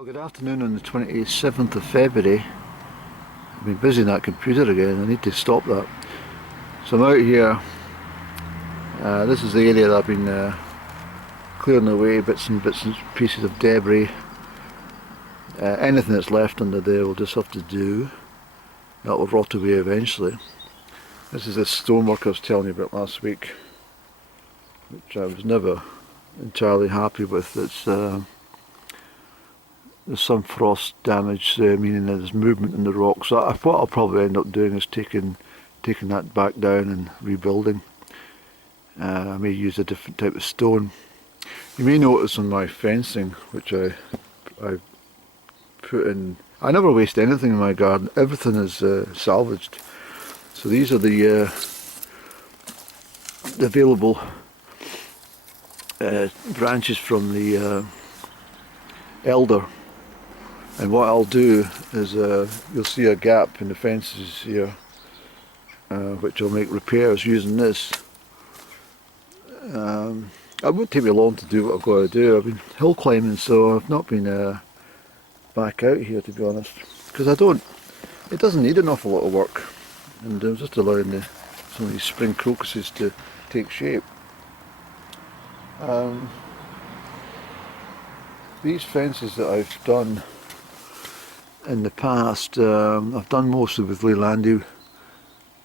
Well, good afternoon on the 27th of February. I've been busy on that computer again. I need to stop that. So I'm out here. This is the area that I've been clearing away, bits and pieces of debris. Anything that's left under there we'll just have to do. That will rot away eventually. This is this stonework I was telling you about last week, which I was never entirely happy with. There's some frost damage, meaning that there's movement in the rock. So what I'll probably end up doing is taking that back down and rebuilding. I may use a different type of stone. You may notice on my fencing, which I put in, I never waste anything in my garden. Everything is salvaged. So these are the available branches from the elder. And what I'll do is, you'll see a gap in the fences here, which I'll make repairs using this. It won't take me long to do what I've got to do. I've been hill climbing, so I've not been back out here, to be honest, because it doesn't need an awful lot of work, and I'm just allowing some of these spring crocuses to take shape. These fences that I've done in the past, I've done mostly with Leylandii,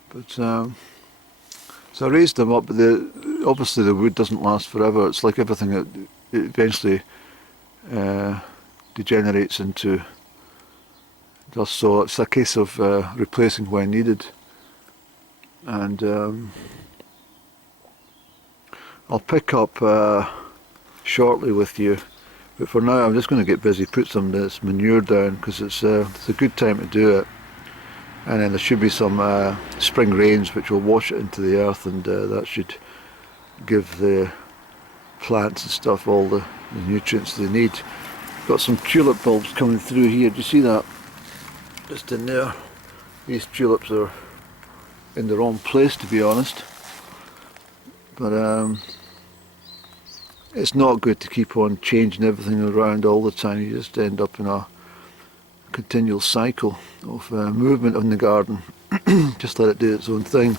but so I raised them up, but obviously the wood doesn't last forever. It's like everything, it eventually degenerates into dust, so it's a case of replacing when needed. And I'll pick up shortly with you. But for now I'm just going to get busy, put some of this manure down, because it's a good time to do it. And then there should be some spring rains which will wash it into the earth, and that should give the plants and stuff all the nutrients they need. Got some tulip bulbs coming through here, do you see that? Just in there. These tulips are in the wrong place, to be honest. But it's not good to keep on changing everything around all the time. You just end up in a continual cycle of movement in the garden. Just let it do its own thing.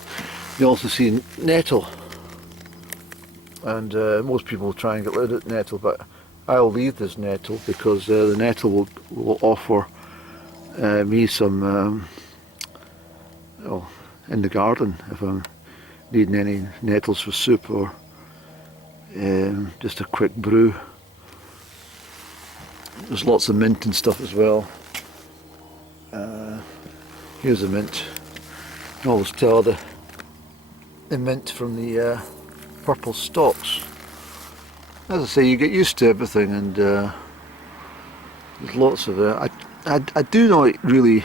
You also see nettle, and most people try and get rid of nettle, but I'll leave this nettle because the nettle will offer me some in the garden if I'm needing any nettles for soup, or just a quick brew. There's lots of mint and stuff as well. Here's the mint. I always tell the mint from the purple stalks. As I say, you get used to everything, and there's lots of it. I do not really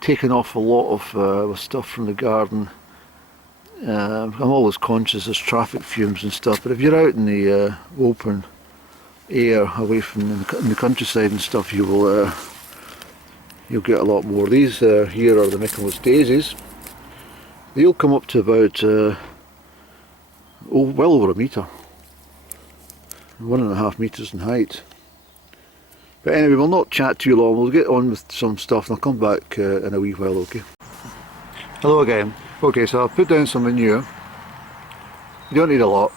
take an awful lot of stuff from the garden. I'm always conscious there's traffic fumes and stuff, but if you're out in the open air, away from in the countryside and stuff, you'll get a lot more. These here are the Michaelmas daisies. They'll come up to about well over a metre, 1.5 metres in height. But anyway, we'll not chat too long. We'll get on with some stuff, and I'll come back in a wee while. Okay. Hello again. Okay, so I'll put down some manure. You don't need a lot.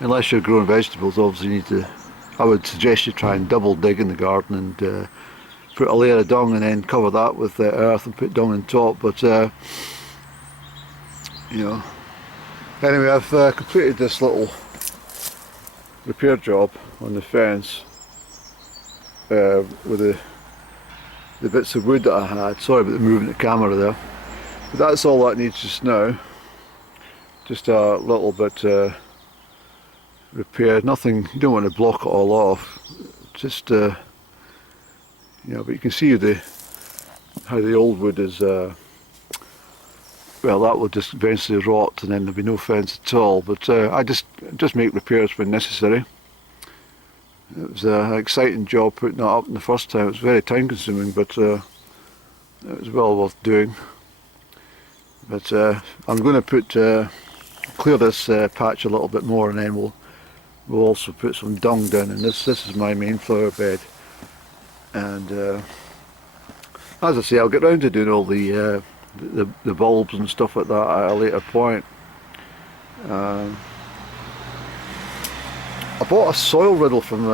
Unless you're growing vegetables, obviously you need to, I would suggest you try and double dig in the garden and put a layer of dung and then cover that with earth and put dung on top. But you know, anyway, I've completed this little repair job on the fence with the bits of wood that I had. Sorry about the moving the camera there. But that's all that needs just now. Just a little bit repair. Nothing, you don't want to block it all off. Just you know, but you can see how the old wood is. Well, that will just eventually rot, and then there'll be no fence at all. But I just make repairs when necessary. It was an exciting job putting that up in the first time. It was very time consuming, but it was well worth doing. But I'm going to clear this patch a little bit more, and then we'll We'll also put some dung down in this. This is my main flower bed, and as I say, I'll get round to doing all the bulbs and stuff like that at a later point. I bought a soil riddle from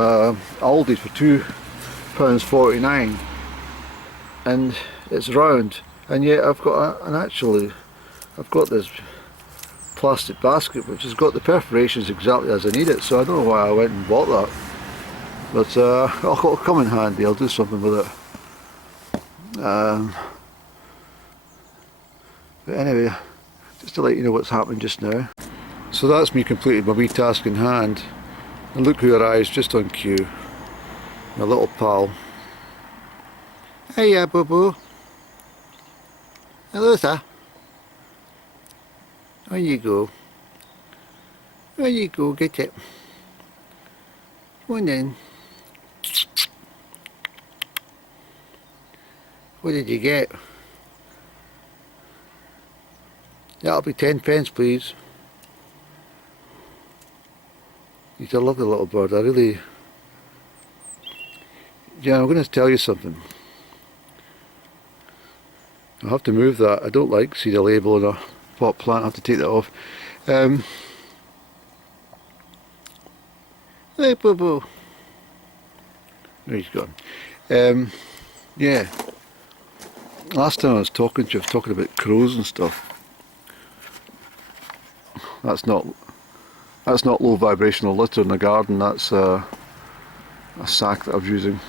Aldi for £2.49, and it's round, and yet I've got I've got this plastic basket which has got the perforations exactly as I need it, so I don't know why I went and bought that, but it'll come in handy. I'll do something with it. But anyway, just to let you know what's happening just now. So that's me completed my wee task in hand, and look who arrives just on cue, my little pal. Hiya, Boo Boo. Hello, sir. There you go. There you go, get it. Come on then. What did you get? That'll be 10 pence, please. He's a lovely little bird. I really... Yeah, I'm going to tell you something. I'll have to move that. I don't like see the label on a pot plant. I have to take that off. Hey, Boo Boo. No, he's gone. Yeah. Last time I was talking to you, I was talking about crows and stuff. That's not low vibrational litter in the garden. That's a sack that I was using.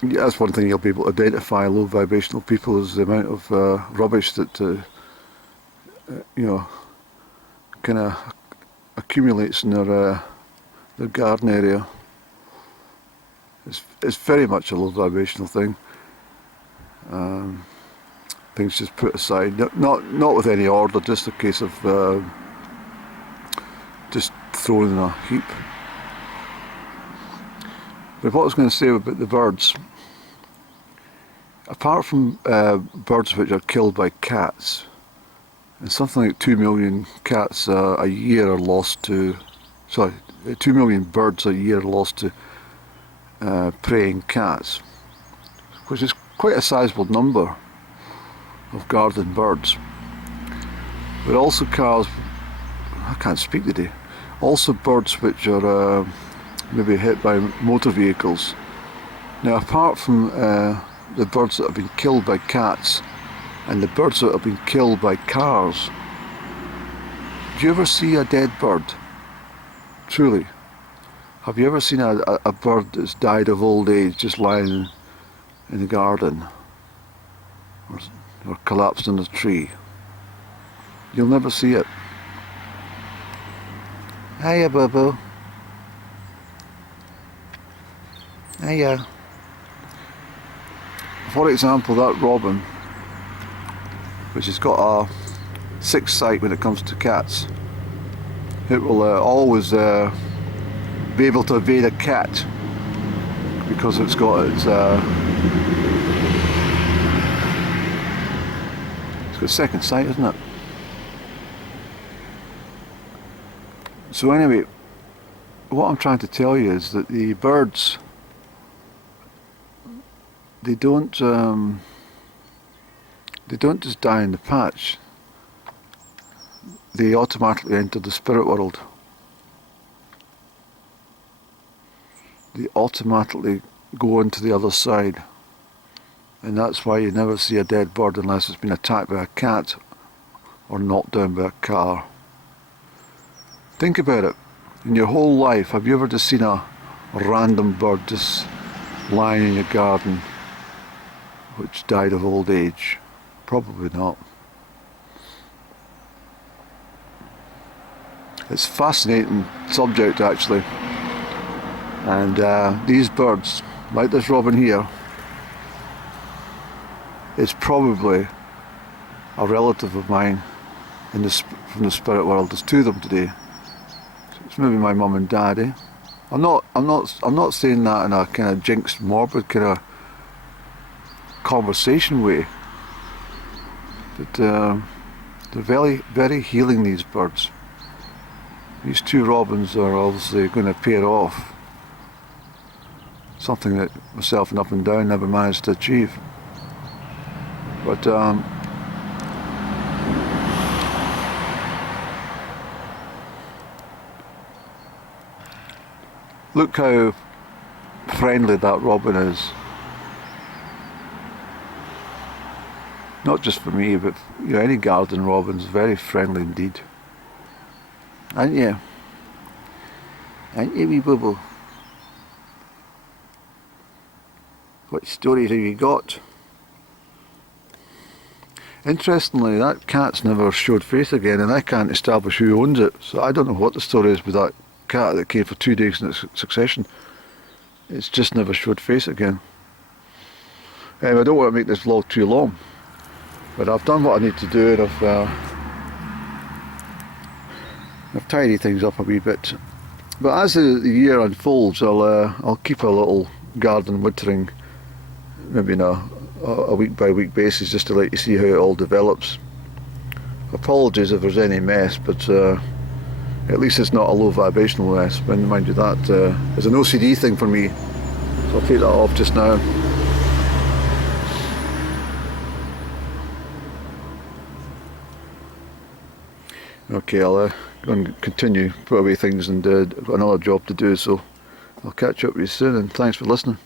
Yeah, that's one thing you'll be able to identify low vibrational people, is the amount of rubbish that you know, kind of accumulates in their garden area. It's very much a low vibrational thing. Things just put aside, not with any order, just a case of just thrown in a heap. But what I was going to say about the birds, apart from birds which are killed by cats, and something like 2 million cats a year are lost to, 2 million birds a year are lost to preying cats, which is quite a sizable number of garden birds. But also I can't speak today, also birds which are maybe hit by motor vehicles. Now, apart from the birds that have been killed by cats and the birds that have been killed by cars, do you ever see a dead bird? Truly. Have you ever seen a bird that's died of old age just lying in the garden or collapsed in a tree? You'll never see it. Hiya, Boo Boo. Hiya. For example, that robin, which has got a sixth sight when it comes to cats, it will always be able to evade a cat because it's got its second sight, isn't it? So anyway, what I'm trying to tell you is that the birds, they don't just die in the patch. They automatically enter the spirit world. They automatically go into the other side, and that's why you never see a dead bird unless it's been attacked by a cat or knocked down by a car. Think about it. In your whole life, have you ever just seen a random bird just lying in your garden which died of old age? Probably not. It's a fascinating subject, actually. And these birds, like this robin here, is probably a relative of mine from the spirit world. There's two of them today. It's maybe my mum and daddy. I'm not saying that in a kind of jinxed, morbid kind of conversation way. But they're very, very healing, these birds. These two robins are obviously going to pair off. Something that myself and Up and Down never managed to achieve. But look how friendly that robin is. Not just for me, but you know, any garden robin's very friendly indeed. Aren't you? Aren't you, wee bubble? What stories have you got? Interestingly, that cat's never showed face again, and I can't establish who owns it. So I don't know what the story is with that cat that came for 2 days in succession. It's just never showed face again. I don't want to make this vlog too long, but I've done what I need to do, and I've tidied things up a wee bit. But as the year unfolds, I'll keep a little garden wittering, maybe on a week by week basis, just to let you see how it all develops. Apologies if there's any mess, but at least it's not a low vibrational mess. Mind you, that is an OCD thing for me, so I'll take that off just now. Okay, I'll go and continue, put away things, and I've got another job to do, so I'll catch up with you soon, and thanks for listening.